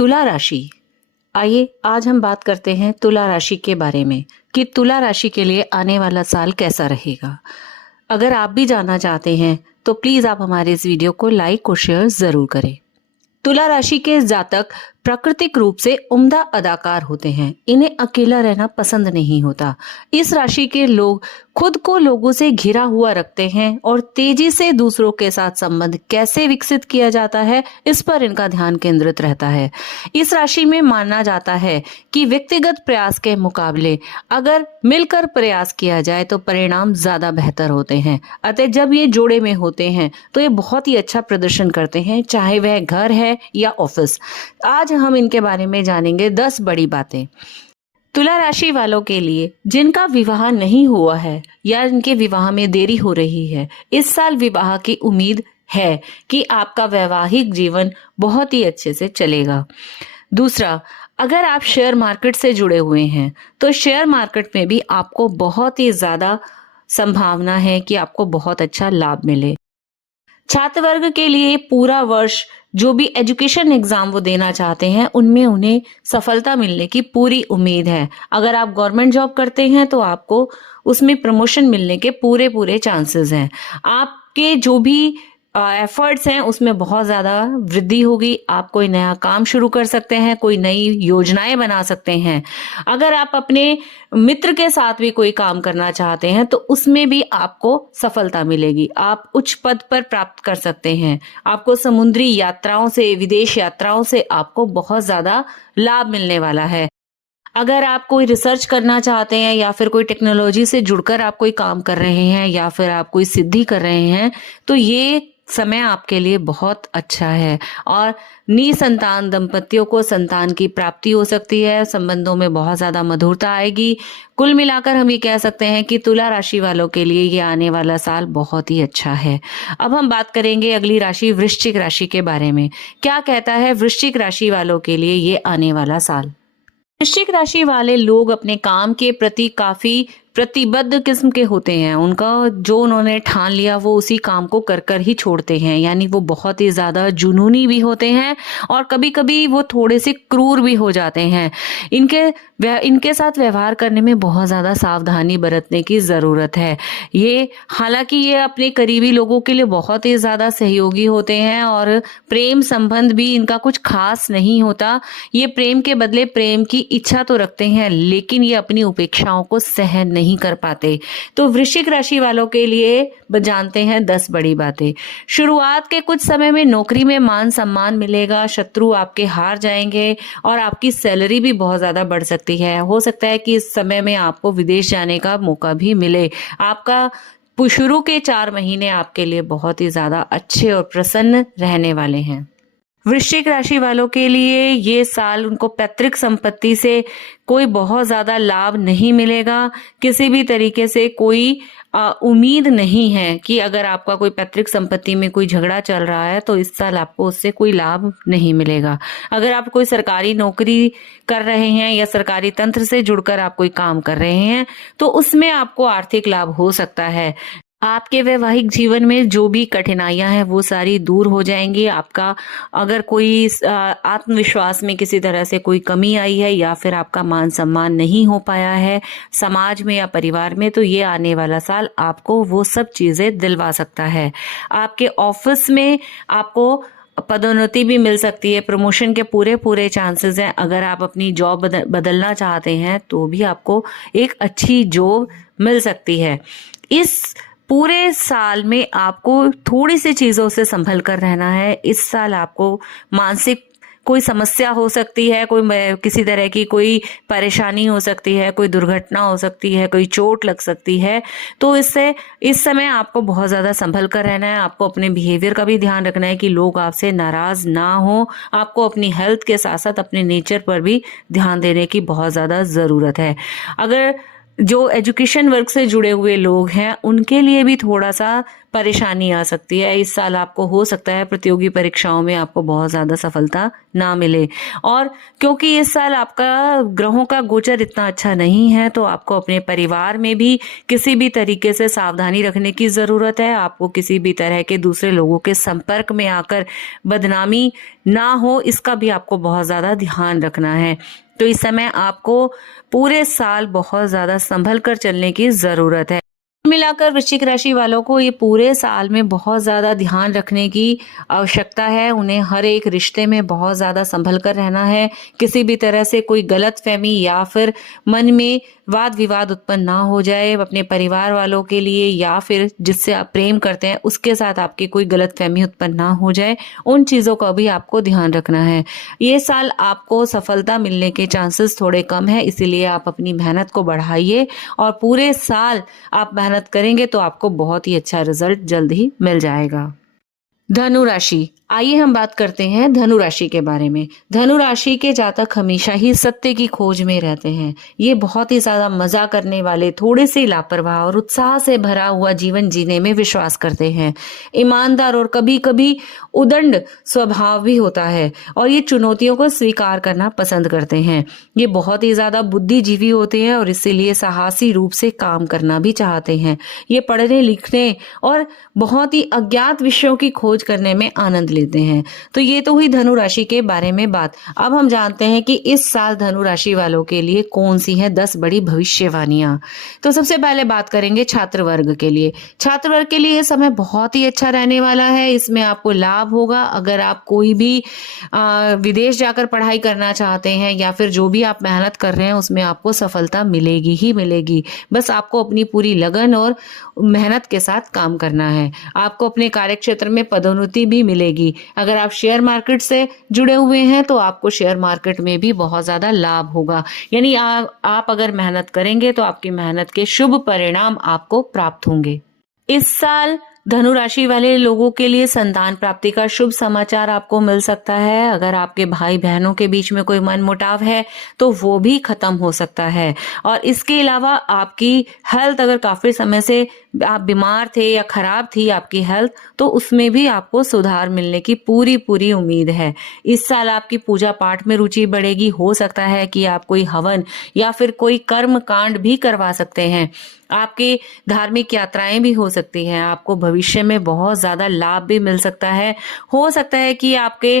तुला राशि। आइए आज हम बात करते हैं तुला राशि के बारे में कि तुला राशि के लिए आने वाला साल कैसा रहेगा। अगर आप भी जानना चाहते हैं तो प्लीज आप हमारे इस वीडियो को लाइक और शेयर जरूर करें। तुला राशि के जातक प्राकृतिक रूप से उम्दा अदाकार होते हैं। इन्हें अकेला रहना पसंद नहीं होता। इस राशि के लोग खुद को लोगों से घिरा हुआ रखते हैं और तेजी से दूसरों के साथ संबंध कैसे विकसित किया जाता है इस पर इनका ध्यान केंद्रित रहता है। इस राशि में माना जाता है कि व्यक्तिगत प्रयास के मुकाबले अगर मिलकर प्रयास किया जाए तो परिणाम ज्यादा बेहतर होते हैं। अतः जब ये जोड़े में होते हैं तो ये बहुत ही अच्छा प्रदर्शन करते हैं, चाहे वह घर है या ऑफिस। आज हम इनके बारे में जानेंगे 10 बड़ी बातें। तुला राशि वालों के लिए जिनका विवाह नहीं हुआ है या इनके विवाह में देरी हो रही है, इस साल विवाह की उम्मीद है कि आपका वैवाहिक जीवन बहुत ही अच्छे से चलेगा। दूसरा, अगर आप शेयर मार्केट से जुड़े हुए हैं तो शेयर मार्केट में भी आपको बहुत ही ज्यादा संभावना है कि आपको बहुत अच्छा लाभ मिले। छात्र वर्ग के लिए पूरा वर्ष जो भी एजुकेशन एग्जाम वो देना चाहते हैं उनमें उन्हें सफलता मिलने की पूरी उम्मीद है। अगर आप गवर्नमेंट जॉब करते हैं तो आपको उसमें प्रमोशन मिलने के पूरे चांसेस हैं। आपके जो भी एफर्ट्स हैं उसमें बहुत ज्यादा वृद्धि होगी। आप कोई नया काम शुरू कर सकते हैं, कोई नई योजनाएं बना सकते हैं। अगर आप अपने मित्र के साथ भी कोई काम करना चाहते हैं तो उसमें भी आपको सफलता मिलेगी। आप उच्च पद पर प्राप्त कर सकते हैं। आपको समुद्री यात्राओं से, विदेश यात्राओं से आपको बहुत ज्यादा लाभ मिलने वाला है। अगर आप कोई रिसर्च करना चाहते हैं या फिर कोई टेक्नोलॉजी से जुड़कर आप कोई काम कर रहे हैं या फिर आप कोई सिद्धि कर रहे हैं तो ये समय आपके लिए बहुत अच्छा है। और निसंतान दंपतियों को संतान की प्राप्ति हो सकती है। संबंधों में बहुत ज्यादा मधुरता आएगी। कुल मिलाकर हम ये कह सकते हैं कि तुला राशि वालों के लिए ये आने वाला साल बहुत ही अच्छा है। अब हम बात करेंगे अगली राशि वृश्चिक राशि के बारे में। क्या कहता है वृश्चिक राशि वालों के लिए ये आने वाला साल। वृश्चिक राशि वाले लोग अपने काम के प्रति काफी प्रतिबद्ध किस्म के होते हैं। उनका जो उन्होंने ठान लिया वो उसी काम को कर कर ही छोड़ते हैं। यानी वो बहुत ही ज्यादा जुनूनी भी होते हैं और कभी कभी वो थोड़े से क्रूर भी हो जाते हैं। इनके साथ व्यवहार करने में बहुत ज्यादा सावधानी बरतने की जरूरत है। हालांकि ये अपने करीबी लोगों के लिए बहुत ही ज्यादा सहयोगी होते हैं और प्रेम संबंध भी इनका कुछ खास नहीं होता। ये प्रेम के बदले प्रेम की इच्छा तो रखते हैं लेकिन ये अपनी उपेक्षाओं को सहन नहीं कर पाते। तो वृश्चिक राशि वालों के लिए जानते हैं 10 बड़ी बातें। शुरुआत के कुछ समय में नौकरी में मान सम्मान मिलेगा, शत्रु आपके हार जाएंगे और आपकी सैलरी भी बहुत ज्यादा बढ़ सकती है। हो सकता है कि इस समय में आपको विदेश जाने का मौका भी मिले। आपका शुरू के 4 महीने आपके लिए बहुत ही ज्यादा अच्छे और प्रसन्न रहने वाले हैं। वृश्चिक राशि वालों के लिए ये साल उनको पैतृक संपत्ति से कोई बहुत ज्यादा लाभ नहीं मिलेगा। किसी भी तरीके से कोई उम्मीद नहीं है कि अगर आपका कोई पैतृक संपत्ति में कोई झगड़ा चल रहा है तो इस साल आपको उससे कोई लाभ नहीं मिलेगा। अगर आप कोई सरकारी नौकरी कर रहे हैं या सरकारी तंत्र से जुड़कर आप कोई काम कर रहे हैं तो उसमें आपको आर्थिक लाभ हो सकता है। आपके वैवाहिक जीवन में जो भी कठिनाइयां हैं वो सारी दूर हो जाएंगी। आपका अगर कोई आत्मविश्वास में किसी तरह से कोई कमी आई है या फिर आपका मान सम्मान नहीं हो पाया है समाज में या परिवार में तो ये आने वाला साल आपको वो सब चीजें दिलवा सकता है। आपके ऑफिस में आपको पदोन्नति भी मिल सकती है। प्रमोशन के पूरे चांसेस हैं। अगर आप अपनी जॉब बदलना चाहते हैं तो भी आपको एक अच्छी जॉब मिल सकती है। इस पूरे साल में आपको थोड़ी सी चीजों से संभल कर रहना है। इस साल आपको मानसिक कोई समस्या हो सकती है, कोई किसी तरह की कोई परेशानी हो सकती है, कोई दुर्घटना हो सकती है, कोई चोट लग सकती है। तो इस समय आपको बहुत ज्यादा संभल कर रहना है। आपको अपने बिहेवियर का भी ध्यान रखना है कि लोग आपसे नाराज ना हो। आपको अपनी हेल्थ के साथ साथ अपने नेचर पर भी ध्यान देने की बहुत ज्यादा जरूरत है। अगर जो एजुकेशन वर्क से जुड़े हुए लोग हैं उनके लिए भी थोड़ा सा परेशानी आ सकती है। इस साल आपको हो सकता है प्रतियोगी परीक्षाओं में आपको बहुत ज़्यादा सफलता ना मिले, और क्योंकि इस साल आपका ग्रहों का गोचर इतना अच्छा नहीं है तो आपको अपने परिवार में भी किसी भी तरीके से सावधानी रखने की ज़रूरत है। आपको किसी भी तरह के दूसरे लोगों के संपर्क में आकर बदनामी ना हो, इसका भी आपको बहुत ज़्यादा ध्यान रखना है। तो इस समय आपको पूरे साल बहुत ज़्यादा संभल कर चलने की ज़रूरत है। मिलाकर वृश्चिक राशि वालों को ये पूरे साल में बहुत ज़्यादा ध्यान रखने की आवश्यकता है। उन्हें हर एक रिश्ते में बहुत ज़्यादा संभल कर रहना है। किसी भी तरह से कोई गलतफहमी या फिर मन में वाद विवाद उत्पन्न ना हो जाए अपने परिवार वालों के लिए, या फिर जिससे आप प्रेम करते हैं उसके साथ आपकी कोई गलतफहमी उत्पन्न ना हो जाए। उन चीज़ों का भी आपको ध्यान रखना है। ये साल आपको सफलता मिलने के चांसेस थोड़े कम है, इसीलिए आप अपनी मेहनत को बढ़ाइए और पूरे साल आप मेहनत करेंगे तो आपको बहुत ही अच्छा रिजल्ट जल्द ही मिल जाएगा। धनु राशि, आइए हम बात करते हैं धनु राशि के बारे में। धनु राशि के जातक हमेशा ही सत्य की खोज में रहते हैं। ये बहुत ही ज्यादा मजा करने वाले, थोड़े से लापरवाह और उत्साह से भरा हुआ जीवन जीने में विश्वास करते हैं। ईमानदार और कभी कभी उदंड स्वभाव भी होता है और ये चुनौतियों को स्वीकार करना पसंद करते हैं। ये बहुत ही ज्यादा बुद्धिजीवी होते हैं और इसीलिए साहसी रूप से काम करना भी चाहते हैं। ये पढ़ने लिखने और बहुत ही अज्ञात विषयों की खोज करने में आनंद लेते हैं। तो ये तो हुई धनु राशि के बारे में बात। अब हम जानते हैं कि इस साल धनु राशि वालों के लिए कौन सी है 10 बड़ी भविष्यवाणियां। तो सबसे पहले बात करेंगे छात्र वर्ग के लिए। छात्र वर्ग के लिए ये समय बहुत ही अच्छा रहने वाला है। इसमें आपको लाभ होगा। अगर आप कोई भी विदेश जाकर पढ़ाई करना चाहते हैं या फिर जो भी आप मेहनत कर रहे हैं उसमें आपको सफलता मिलेगी ही मिलेगी। बस आपको अपनी पूरी लगन और मेहनत के साथ काम करना है। आपको अपने कार्यक्षेत्र में पदोन्नति भी मिलेगी। अगर आप शेयर मार्केट से जुड़े हुए हैं तो आपको शेयर मार्केट में भी बहुत ज्यादा लाभ होगा। यानी आप अगर मेहनत करेंगे तो आपकी मेहनत के शुभ परिणाम आपको प्राप्त होंगे। इस साल धनु राशि वाले लोगों के लिए संतान प्राप्ति का शुभ समाचार आपको मिल सकता है। अगर आपके भाई बहनों के बीच में कोई मनमुटाव है तो वो भी खत्म हो सकता है। और इसके अलावा आपकी हेल्थ, अगर काफी समय से आप बीमार थे या खराब थी आपकी हेल्थ, तो उसमें भी आपको सुधार मिलने की पूरी पूरी उम्मीद है। इस साल आपकी पूजा पाठ में रुचि बढ़ेगी। हो सकता है कि आप कोई हवन या फिर कोई कर्म कांड भी करवा सकते हैं। आपकी धार्मिक यात्राएं भी हो सकती हैं। आपको भविष्य में बहुत ज्यादा लाभ भी मिल सकता है। हो सकता है कि आपके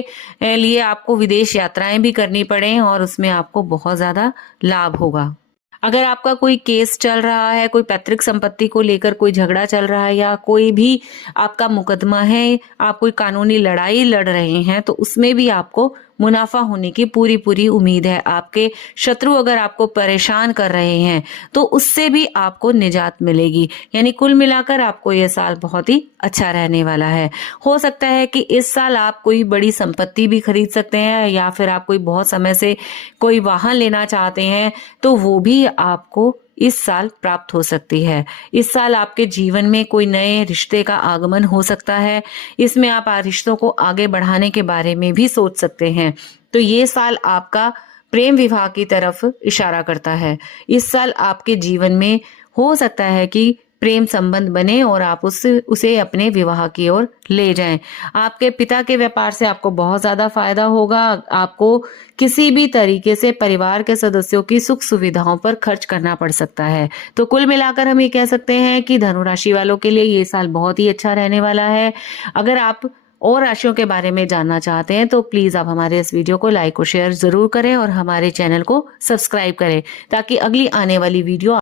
लिए आपको विदेश यात्राएं भी करनी पड़े और उसमें आपको बहुत ज्यादा लाभ होगा। अगर आपका कोई केस चल रहा है, कोई पैतृक संपत्ति को लेकर कोई झगड़ा चल रहा है या कोई भी आपका मुकदमा है, आप कोई कानूनी लड़ाई लड़ रहे हैं, तो उसमें भी आपको मुनाफा होने की पूरी पूरी उम्मीद है। आपके शत्रु अगर आपको परेशान कर रहे हैं तो उससे भी आपको निजात मिलेगी। यानी कुल मिलाकर आपको यह साल बहुत ही अच्छा रहने वाला है। हो सकता है कि इस साल आप कोई बड़ी संपत्ति भी खरीद सकते हैं या फिर आप कोई बहुत समय से कोई वाहन लेना चाहते हैं तो वो भी आपको इस साल प्राप्त हो सकती है। इस साल आपके जीवन में कोई नए रिश्ते का आगमन हो सकता है। इसमें आप रिश्तों को आगे बढ़ाने के बारे में भी सोच सकते हैं। तो ये साल आपका प्रेम विवाह की तरफ इशारा करता है। इस साल आपके जीवन में हो सकता है कि प्रेम संबंध बने और आप उसे अपने विवाह की ओर ले जाएं। आपके पिता के व्यापार से आपको बहुत ज्यादा फायदा होगा। आपको किसी भी तरीके से परिवार के सदस्यों की सुख सुविधाओं पर खर्च करना पड़ सकता है। तो कुल मिलाकर हम ये कह सकते हैं कि धनु राशि वालों के लिए ये साल बहुत ही अच्छा रहने वाला है। अगर आप और राशियों के बारे में जानना चाहते हैं तो प्लीज आप हमारे इस वीडियो को लाइक और शेयर जरूर करें और हमारे चैनल को सब्सक्राइब करें ताकि अगली आने वाली वीडियो